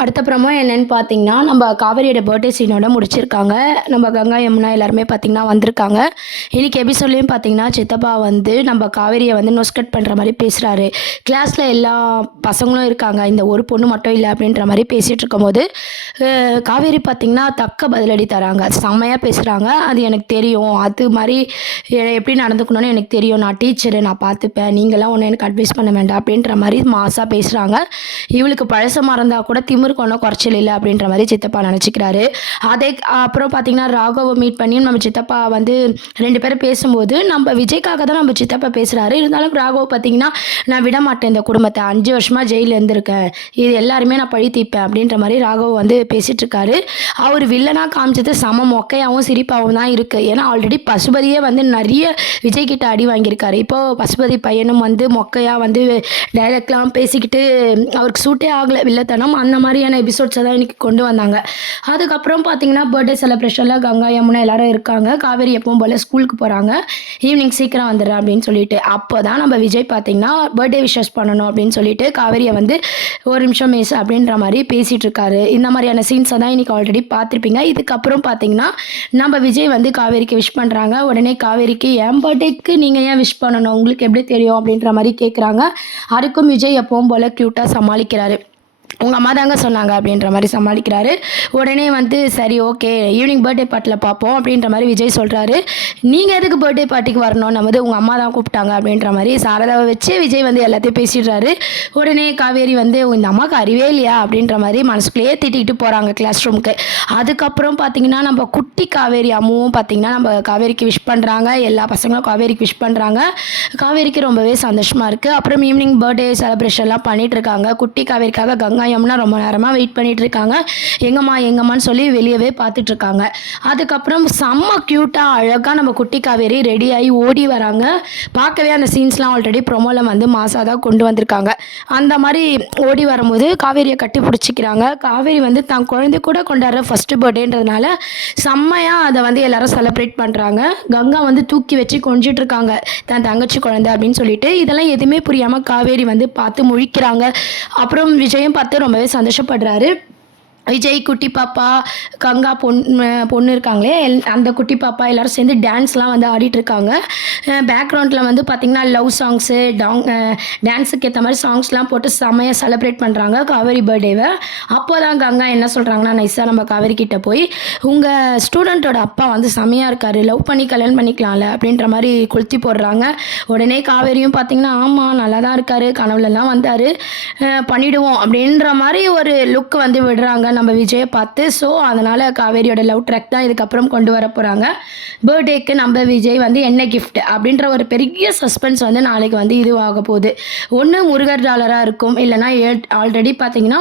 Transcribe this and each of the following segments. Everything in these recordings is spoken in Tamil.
அடுத்த ப்ரோமோ என்னன்னு பார்த்தீங்கன்னா, நம்ம காவேரியோட பர்த்டே சீனோட முடிச்சிருக்காங்க. நம்ம கங்கா, யமுனா எல்லாருமே பார்த்தீங்கன்னா வந்திருக்காங்க. இன்னைக்கு எபிசோட்லயும் பார்த்தீங்கன்னா, சித்தப்பா வந்து நம்ம காவேரிய வந்து நொஸ்கட் பண்ற மாரி பேசுறாரு. கிளாஸ்ல எல்லா பசங்களும் இருக்காங்க. இந்த ஒரு பொண்ணு மட்டும் இல்ல அப்படின்ற மாரி பேசிட்டு இருக்கும்போது, காவேரி பார்த்தீங்கன்னா, தக்க பதிலடி தராங்க. செம்மையா பேசுறாங்க. அது எனக்கு தெரியும். அது மாரி எப்படி நடந்துக்கணும்னு எனக்கு தெரியும். நான் டீச்சரு, நான் பார்த்துப்பேன். நீங்கலாம் ஒண்ணும் எனக்கு அட்வைஸ் பண்ண வேண்டாம் அப்படின்ற மாரி மாஸா பேசுறாங்க. இவளுக்கு பழச மறந்தா கூட திமிருக்கு ஒன்றும் குறைச்சல் இல்லை அப்படின்ற மாதிரி சித்தப்பா நினச்சிக்கிறாரு. அதே அப்புறம் பார்த்தீங்கன்னா, ராகவ மீட் பண்ணி நம்ம சித்தப்பா வந்து 2 பேரும் பேசும்போது, நம்ம விஜய்க்காக தான் நம்ம சித்தப்பா பேசுகிறாரு. இருந்தாலும் ராகவ் பார்த்தீங்கன்னா, நான் விட மாட்டேன் இந்த குடும்பத்தை, 5 வருஷமா ஜெயிலில் இருந்திருக்கேன், இது எல்லாருமே நான் பழி தீர்ப்பேன் அப்படின்ற மாதிரி ராகவ் வந்து பேசிட்டு இருக்காரு. அவர் வில்லனாக காமிச்சது செம மொக்கையாகவும் சிரிப்பாகவும் தான் இருக்குது. ஏன்னா ஆல்ரெடி பசுபதியே வந்து நிறைய விஜய் கிட்ட அடி வாங்கியிருக்காரு. இப்போது பசுபதி பையனும் வந்து மொக்கையாக வந்து டைரக்ட்லாம் பேசிக்கிட்டு அவருக்கு சூட்டே ஆகலை வில்லத்தனம். அந்த மாதிரியான எபிசோட்ஸை தான் இன்னைக்கு கொண்டு வந்தாங்க. அதுக்கப்புறம் பார்த்தீங்கன்னா, பர்த்டே செலிப்ரேஷனில் கங்கா, யமுனா எல்லாரும் இருக்காங்க. காவேரி எப்பவும் போல் ஸ்கூலுக்கு போகிறாங்க. ஈவினிங் சீக்கிரம் வந்துடுறேன் அப்படின்னு சொல்லிட்டு, அப்போ தான் நம்ம விஜய் பார்த்தீங்கன்னா பர்த்டே விஷஸ் பண்ணணும் அப்படின்னு சொல்லிட்டு காவேரியை வந்து ஒரு நிமிஷம் மிஸ் அப்படின்ற மாதிரி பேசிகிட்டு இருக்காரு. இந்த மாதிரியான சீன்ஸை தான் இன்னைக்கு ஆல்ரெடி பார்த்துருப்பீங்க. இதுக்கப்புறம் பார்த்தீங்கன்னா, நம்ம விஜய் வந்து காவேரிக்கு விஷ் பண்ணுறாங்க. உடனே காவேரிக்கு என் பர்த்டேக்கு நீங்கள் ஏன் விஷ் பண்ணணும், உங்களுக்கு எப்படி தெரியும் அப்படின்ற மாதிரி கேட்குறாங்க. அதுக்கும் விஜய் எப்பவும் போல் க்யூட்டாக சமாளிக்கிறாரு. உங்கள் அம்மா தாங்க சொன்னாங்க அப்படின்ற மாதிரி சமாளிக்கிறாரு. உடனே வந்து சரி ஓகே ஈவினிங் பர்த்டே பார்ட்டியில் பார்ப்போம் அப்படின்ற மாதிரி விஜய் சொல்கிறாரு. நீங்கள் எதுக்கு பர்த்டே பார்ட்டிக்கு வரணும், நம்ம வந்து உங்கள் அம்மா தான் கூப்பிட்டாங்க அப்படின்ற மாதிரி சாரதாவை வச்சு விஜய் வந்து எல்லாத்தையும் பேசிடுறாரு. உடனே காவேரி வந்து இந்த அம்மாவுக்கு அறிவே இல்லையா அப்படின்ற மாதிரி மனசுக்குள்ளேயே திட்டிக்கிட்டு போகிறாங்க கிளாஸ் ரூமுக்கு. அதுக்கப்புறம் பார்த்தீங்கன்னா, நம்ம குட்டி காவேரி அம்மாவும் பார்த்தீங்கன்னா நம்ம காவேரிக்கு விஷ் பண்ணுறாங்க. எல்லா பசங்களும் காவேரிக்கு விஷ் பண்ணுறாங்க. காவேரிக்கு ரொம்பவே சந்தோஷமாக இருக்குது. அப்புறம் ஈவினிங் பர்த்டே செலிப்ரேஷன்லாம் பண்ணிகிட்டு இருக்காங்க. குட்டி காவேரிக்காக கங்கா, யமுனா ரொம்ப நேரமாக வெயிட் பண்ணிட்டு இருக்காங்க. எங்கம்மான்னு சொல்லி வெளியவே பார்த்துட்டு இருக்காங்க. அதுக்கப்புறம் செம்ம க்யூட்டாக அழகாக நம்ம குட்டி காவேரி ரெடி ஆகி ஓடி வராங்க. பார்க்கவே அந்த சீன்ஸ்லாம் ஆல்ரெடி ப்ரொமோவில் வந்து மாசாக தான் கொண்டு வந்திருக்காங்க. அந்த மாதிரி ஓடி வரும்போது காவேரியை கட்டி பிடிச்சிக்கிறாங்க. காவேரி வந்து தான் குழந்தை கூட கொண்டாடுற ஃபஸ்ட்டு பர்த்டேன்றதுனால செம்மையாக அதை வந்து எல்லாரும் செலிப்ரேட் பண்ணுறாங்க. கங்கா வந்து தூக்கி வச்சு கொஞ்சிட்டு இருக்காங்க தன் தங்கச்சி குழந்தை அப்படின்னு சொல்லிட்டு. இதெல்லாம் எதுவுமே புரியாமல் காவேரி வந்து பார்த்து முழிக்கிறாங்க. அப்புறம் விஜயும் பார்த்து ரொம்பவே சந்தோஷப்படுறாரு. விஜய், குட்டி பாப்பா, கங்கா பொண்ணு இருக்காங்களே அந்த குட்டி பாப்பா எல்லோரும் சேர்ந்து டான்ஸ்லாம் வந்து ஆடிட்டுருக்காங்க. பேக்ரவுண்டில் வந்து பார்த்திங்கன்னா லவ் சாங்ஸு டான்ஸுக்கு ஏற்ற மாதிரி சாங்ஸ்லாம் போட்டு செம்மையாக செலிப்ரேட் பண்ணுறாங்க காவேரி பர்த்டேவை. அப்போ தான் கங்கா என்ன சொல்கிறாங்கன்னா, நைஸாக நம்ம காவேரி கிட்டே போய் உங்கள் ஸ்டூடெண்ட்டோட அப்பா வந்து செம்மையாக இருக்கார், லவ் பண்ணி கல்யாணம் பண்ணிக்கலாம்ல அப்படின்ற மாதிரி கொளுத்தி போடுறாங்க. உடனே காவேரியும் பார்த்திங்கன்னா ஆமாம் நல்லா தான் இருக்கார், கனவுலலாம் வந்தார், பண்ணிவிடுவோம் அப்படின்ற மாதிரி ஒரு லுக் வந்து விடுறாங்க நம்ம விஜயை பார்த்து. ஸோ அதனால் காவேரியோட லவ் ட்ராக் தான் இதுக்கப்புறம் கொண்டு வர போகிறாங்க. பர்த்டேக்கு நம்ம விஜய் வந்து என்ன கிஃப்ட் அப்படின்ற ஒரு பெரிய சஸ்பென்ஸ் வந்து நாளைக்கு வந்து இதுவாக போகுது. ஒன்று முருகர் டாலராக இருக்கும், இல்லைனா ஆல்ரெடி பார்த்தீங்கன்னா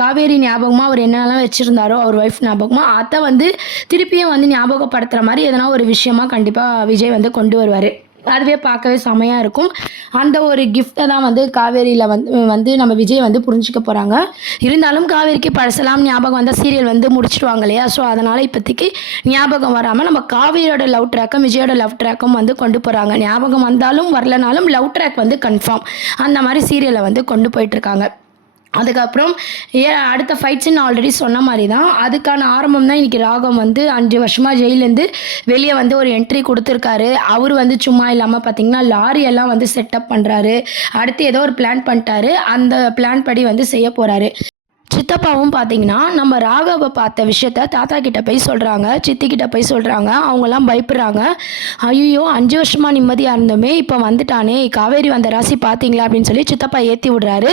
காவேரி ஞாபகமாக அவர் என்னெல்லாம் வச்சுருந்தாரோ அவர் ஒய்ஃப் ஞாபகமாக அதை வந்து திருப்பியும் வந்து ஞாபகப்படுத்துகிற மாதிரி எதனா ஒரு விஷயமா கண்டிப்பாக விஜய் வந்து கொண்டு வருவார். அதுவே பார்க்கவே செமையாக இருக்கும். அந்த ஒரு கிஃப்ட்டை தான் வந்து காவேரியில் வந்து நம்ம விஜய் வந்து புரிஞ்சுக்க போகிறாங்க. இருந்தாலும் காவேரிக்கு பழசெல்லாம் ஞாபகம் வந்தால் சீரியல் வந்து முடிச்சிடுவாங்க இல்லையா. ஸோ அதனால் இப்போதைக்கு ஞாபகம் வராமல் நம்ம காவேரியோட லவ் ட்ராக்கும் விஜயோட லவ் ட்ராக்கும் வந்து கொண்டு போகிறாங்க. ஞாபகம் வந்தாலும் வரலனாலும் லவ் ட்ராக் வந்து கன்ஃபார்ம், அந்த மாதிரி சீரியலை வந்து கொண்டு போயிட்டுருக்காங்க. அதுக்கப்புறம் அடுத்த ஃபைட் சீன் ஆல்ரெடி சொன்ன மாதிரி தான், அதுக்கான ஆரம்பம் தான் இன்றைக்கி. ராகம் வந்து 5 வருஷமாக ஜெயிலேருந்து வெளியே வந்து ஒரு என்ட்ரி கொடுத்துருக்காரு. அவர் வந்து சும்மா இல்லாமல் பார்த்திங்கன்னா லாரியெல்லாம் வந்து செட்டப் பண்ணுறாரு. அடுத்து ஏதோ ஒரு பிளான் பண்ணிட்டாரு, அந்த பிளான் படி வந்து செய்ய போகிறாரு. சித்தப்பாவும் பார்த்தீங்கன்னா நம்ம ராகவை பார்த்த விஷயத்த தாத்தா கிட்ட போய் சொல்கிறாங்க, சித்தி கிட்ட போய் சொல்கிறாங்க. அவங்கெல்லாம் பயப்படுறாங்க. ஐயோ 5 வருஷமாக நிம்மதியாக இருந்தோமே, இப்போ வந்துட்டானே, காவேரி வந்த ராசி பார்த்தீங்களா அப்படின்னு சொல்லி சித்தப்பா ஏற்றி விடுறாரு.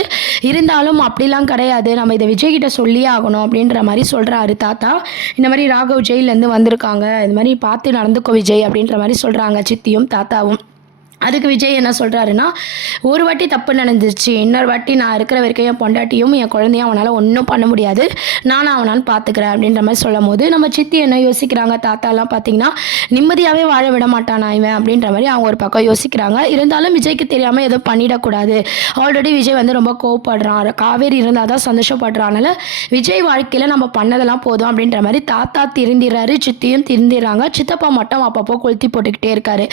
இருந்தாலும் அப்படிலாம் கிடையாது, நம்ம இதை விஜய் கிட்ட சொல்லியே ஆகணும் அப்படின்ற மாதிரி சொல்கிறாரு தாத்தா. இந்த மாதிரி ராகவ் ஜெயிலேருந்து வந்திருக்காங்க, இந்த மாதிரி பார்த்து நடந்துக்கோ விஜய் அப்படின்ற மாதிரி சொல்கிறாங்க சித்தியும் தாத்தாவும். அதுக்கு விஜய் என்ன சொல்கிறாருன்னா, ஒரு வாட்டி தப்பு நடந்துருச்சு, இன்னொரு வாட்டி நான் இருக்கிற வரைக்கும் என் பொண்டாட்டியும் என் குழந்தையும் அவனால் ஒன்றும் பண்ண முடியாது, நானும் அவனால் பார்த்துக்கிறேன் அப்படின்ற மாதிரி சொல்லும் போது நம்ம சித்தி என்ன யோசிக்கிறாங்க, தாத்தாலாம் பார்த்திங்கன்னா நிம்மதியாகவே வாழ விட மாட்டானா இவன் அப்படின்ற மாதிரி அவங்க ஒரு பக்கம் யோசிக்கிறாங்க. இருந்தாலும் விஜய்க்கு தெரியாமல் எதுவும் பண்ணிடக்கூடாது. ஆல்ரெடி விஜய் வந்து ரொம்ப கோவப்படுறான், காவேரி இருந்தால் தான் சந்தோஷப்படுறானால விஜய் வாழ்க்கையில் நம்ம பண்ணதெல்லாம் போதும் அப்படின்ற மாதிரி தாத்தா திருந்திடுறாரு, சித்தியும் திருந்திடுறாங்க. சித்தப்பா மட்டும் அப்பப்போ கொளுத்தி போட்டுக்கிட்டே இருக்காரு.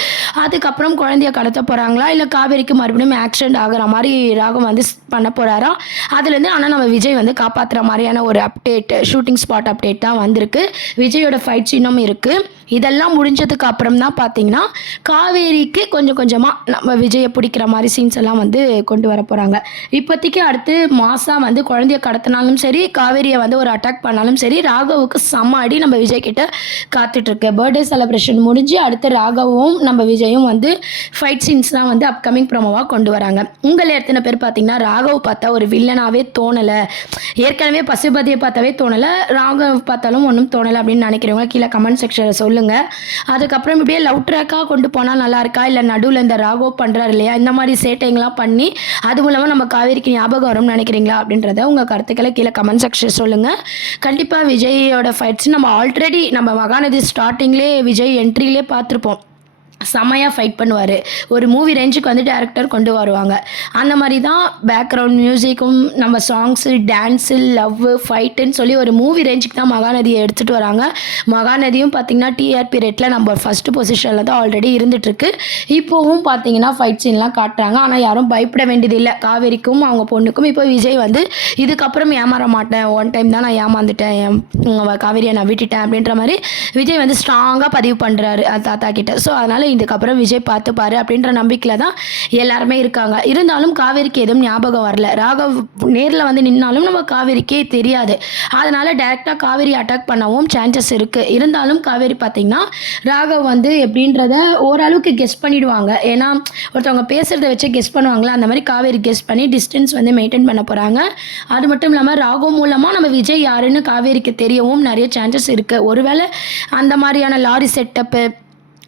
அதுக்கப்புறம் குழந்தைய கடத்த போகிறாங்களா, இல்லை காவேரிக்கு மறுபடியும் ஆக்சிடென்ட் ஆகிற மாதிரி ராகம் வந்து பண்ண போகிறாரா, அதுலேருந்து ஆனால் நம்ம விஜய் வந்து காப்பாற்றுற மாதிரியான ஒரு அப்டேட், ஷூட்டிங் ஸ்பாட் அப்டேட் தான் வந்திருக்கு. விஜயோட ஃபைட் சீனும் இருக்குது. இதெல்லாம் முடிஞ்சதுக்கு அப்புறம் தான் பார்த்தீங்கன்னா காவேரிக்கு கொஞ்சம் கொஞ்சமாக நம்ம விஜயை பிடிக்கிற மாதிரி சீன்ஸ் எல்லாம் வந்து கொண்டு வர போகிறாங்க. இப்போதைக்கு அடுத்து மாதம் வந்து குழந்தைய கடத்தினாலும் சரி, காவேரியை வந்து ஒரு அட்டாக் பண்ணாலும் சரி, ராகவுக்கு செம்ம அடி நம்ம விஜய் கிட்ட காத்துட்ருக்கு. பர்த்டே செலிப்ரேஷன் முடிஞ்சு அடுத்து ராகவும் நம்ம விஜயும் வந்து ஃபைட் சீன்ஸ் தான் வந்து அப்கமிங் ப்ரோமோவாக கொண்டு வராங்க. உங்கள் எத்தனை பேர் பார்த்தீங்கன்னா ராகவ் பார்த்தா ஒரு வில்லனாகவே தோணலை, ஏற்கனவே பசுபதியை பார்த்தாவே தோணலை, ராகவ் பார்த்தாலும் ஒன்றும் தோணலை அப்படின்னு நினைக்கிறவங்க கீழே கமெண்ட் செக்ஷனில் சொல்லுங்கள். அதுக்கப்புறம் இப்படியே லவ் ட்ராக்காக கொண்டு போனால் நல்லா இருக்கா, இல்லை நடுவில் இந்த ராகவ் பண்ணுறாரு இல்லையா, இந்த மாதிரி சேட்டைங்களாம் பண்ணி அது மூலமாக நம்ம காவேரிக்கு ஞாபகம் வரும்னு நினைக்கிறீங்களா அப்படின்றத உங்கள் கருத்துக்களை கீழே கமெண்ட் செக்ஷன் சொல்லுங்கள். கண்டிப்பாக விஜயோட ஃபைட்ஸ் நம்ம ஆல்ரெடி நம்ம மகாநதி ஸ்டார்டிங்லேயே விஜய் என்ட்ரிலே பார்த்துருப்போம். செம்மையாக ஃபைட் பண்ணுவார். ஒரு மூவி ரேஞ்சுக்கு வந்து டேரக்டர் கொண்டு வருவாங்க. அந்த மாதிரி தான் பேக்ரவுண்ட் மியூசிக்கும் நம்ம சாங்ஸு, டான்ஸு, லவ், ஃபைட்டுன்னு சொல்லி ஒரு மூவி ரேஞ்சுக்கு தான் மகாநதியை எடுத்துகிட்டு வராங்க. மகாநதியும் பார்த்திங்கன்னா டிஆர்பி ரேட்டில் நம்ம ஃபஸ்ட்டு பொசிஷனில் தான் ஆல்ரெடி இருந்துகிட்ருக்கு. இப்போவும் பார்த்திங்கன்னா ஃபைட் சீன்லாம் காட்டுறாங்க. ஆனால் யாரும் பயப்பட வேண்டியதில்லை. காவேரிக்கும் அவங்க பொண்ணுக்கும் இப்போ விஜய் வந்து இதுக்கப்புறம் ஏமாற மாட்டேன், ஒன் டைம் தான் நான் ஏமாந்துட்டேன், காவேரியை நான் விட்டுட்டேன் அப்படின்ற மாதிரி விஜய் வந்து ஸ்ட்ராங்காக பதிவு பண்ணுறாரு தாத்தா கிட்ட. ஸோ அதனால் இதுக்கப்புறம் விஜய் பார்த்துப்பாரு அப்படின்ற நம்பிக்கையில் தான் எல்லாருமே இருக்காங்க. இருந்தாலும் காவேரிக்கு எதுவும் ஞாபகம் வரல. ராகவ் நேரில் வந்து நின்னாலும் நம்ம காவேரிக்கே தெரியாது. அதனால் டைரெக்டாக காவேரி அட்டாக் பண்ணவும் சான்சஸ் இருக்குது. இருந்தாலும் காவேரி பார்த்திங்கன்னா ராகவ் வந்து எப்படின்றத ஓரளவுக்கு கெஸ் பண்ணிவிடுவாங்க. ஏன்னா ஒருத்தவங்க பேசுகிறத வச்சு கெஸ் பண்ணுவாங்களா, அந்த மாதிரி காவேரி கெஸ் பண்ணி டிஸ்டன்ஸ் வந்து மெயின்டைன் பண்ண போகிறாங்க. அது மட்டும் இல்லாமல் ராகவ் மூலமாக நம்ம விஜய் யாருன்னு காவேரிக்கு தெரியவும் நிறைய சான்சஸ் இருக்குது. ஒருவேளை அந்த மாதிரியான லாரி செட்டப்பு,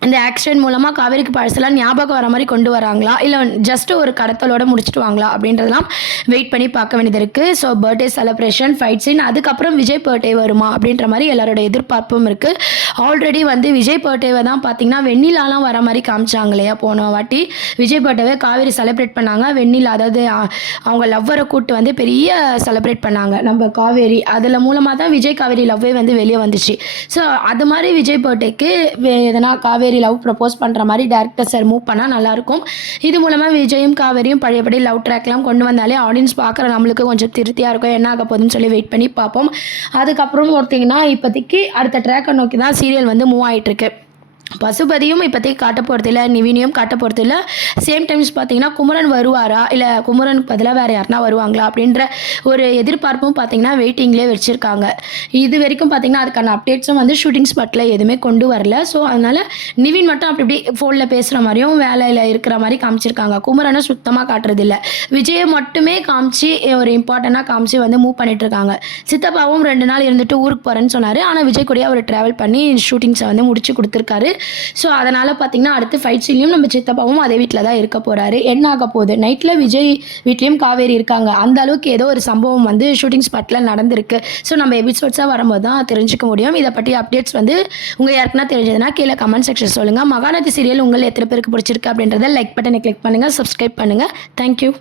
இந்த ஆக்சிடென்ட் மூலமாக காவேரிக்கு பழசெல்லாம் ஞாபகம் வர மாதிரி கொண்டு வராங்களா, இல்லை ஜஸ்ட்டு ஒரு கடத்தலோடு முடிச்சுட்டு வாங்களா அப்படின்றதெல்லாம் வெயிட் பண்ணி பார்க்க வேண்டியது இருக்குது. So birthday celebration, fight scene, அதுக்கப்புறம் விஜய் பர்த்டே வருமா அப்படின்ற மாதிரி எல்லாரோட எதிர்பார்ப்பும் இருக்குது. ஆல்ரெடி வந்து விஜய் பர்த்டேவை தான் பார்த்திங்கன்னா வெண்ணிலாலாம் வர மாதிரி காமிச்சாங்க இல்லையா. போன வாட்டி விஜய் பர்த்டேவை காவேரி செலிப்ரேட் பண்ணாங்க. வெண்ணிலா அதாவது அவங்க லவ்வரை கூப்பிட்டு வந்து பெரிய செலிப்ரேட் பண்ணாங்க நம்ம காவேரி. அதில் மூலமாக தான் விஜய் காவேரி லவ்வே வந்து வெளியே வந்துச்சு. ஸோ அது மாதிரி விஜய் பர்த்டேக்கு எதனா காவேரி லவ் ப்ரப்போஸ் பண்ணுற மாதிரி டேரக்டர் சார் மூவ் பண்ணால் நல்லாயிருக்கும். இது மூலமாக விஜயும் காவேரியும் பழையபடி லவ் ட்ராக்லாம் கொண்டு வந்தாலே ஆடியன்ஸ் பார்க்குற நம்மளுக்கு கொஞ்சம் திருப்தியாக இருக்கும். என்ன ஆக போகுதுன்னு சொல்லி வெயிட் பண்ணி பார்ப்போம். அதுக்கப்புறம் ஒருத்திங்கன்னா இப்போதைக்கு அடுத்த ட்ராக்கை நோக்கி தான் சீரியல் வந்து மூவ் ஆகிட்டுருக்கு. பசுபதியும் இப்போதைக்கு காட்ட போகிறது இல்லை, நிவினியும் காட்ட போகிறது இல்லை. சேம் டைம்ஸ் பார்த்தீங்கன்னா குமரன் வருவாரா, இல்லை குமரனுக்கு பதிலாக வேறு யாருனா வருவாங்களா அப்படின்ற ஒரு எதிர்பார்ப்பும் பார்த்தீங்கன்னா வெயிட்டிங்லேயே வச்சுருக்காங்க. இது வரைக்கும் பார்த்தீங்கன்னா அதுக்கான அப்டேட்ஸும் வந்து ஷூட்டிங் ஸ்பாட்டில் எதுவுமே கொண்டு வரல. ஸோ அதனால் நிவின் மட்டும் அப்படி இப்படி ஃபோனில் பேசுகிற மாதிரியும் வேலையில் இருக்கிற மாதிரி காமிச்சிருக்காங்க. குமரனை சுத்தமாக காட்டுறது இல்லை. விஜயை மட்டுமே காமிச்சு ஒரு இம்பார்ட்டண்ட்டாக காமிச்சு வந்து மூவ் பண்ணிகிட்ருக்காங்க. சித்தப்பாவும் 2 நாள் இருந்துட்டு ஊருக்கு போகிறேன்னு சொன்னார். ஆனால் விஜய் கூடயே அவர் ட்ராவல் பண்ணி ஷூட்டிங்ஸை வந்து முடிச்சு கொடுத்துருக்காரு. ஸோ அதனால் பார்த்திங்கன்னா அடுத்து ஃபைட் சீன்லையும் நம்ம சித்தப்பாவும் அதே வீட்டில் தான் இருக்க போகிறாரு. என்ன ஆக போகுது, நைட்டில் விஜய் வீட்லேயும் காவேரி இருக்காங்க. அந்த அளவுக்கு ஏதோ ஒரு சம்பவம் வந்து ஷூட்டிங் ஸ்பாட்டில் நடந்திருக்கு. ஸோ நம்ம எபிசோட்ஸாக வரும்போது தான் தெரிஞ்சுக்க முடியும். இதை பற்றி அப்டேட்ஸ் வந்து உங்கள் யாருக்குன்னா தெரிஞ்சதுன்னா கீழே கமெண்ட் செக்ஷன் சொல்லுங்கள். மகாநதி சீரியல் உங்களை எத்தனை பேருக்கு பிடிச்சிருக்கு அப்படின்றத லைக் பட்டனை கிளிக் பண்ணுங்கள், சப்ஸ்கிரைப் பண்ணுங்கள். தேங்க்யூ.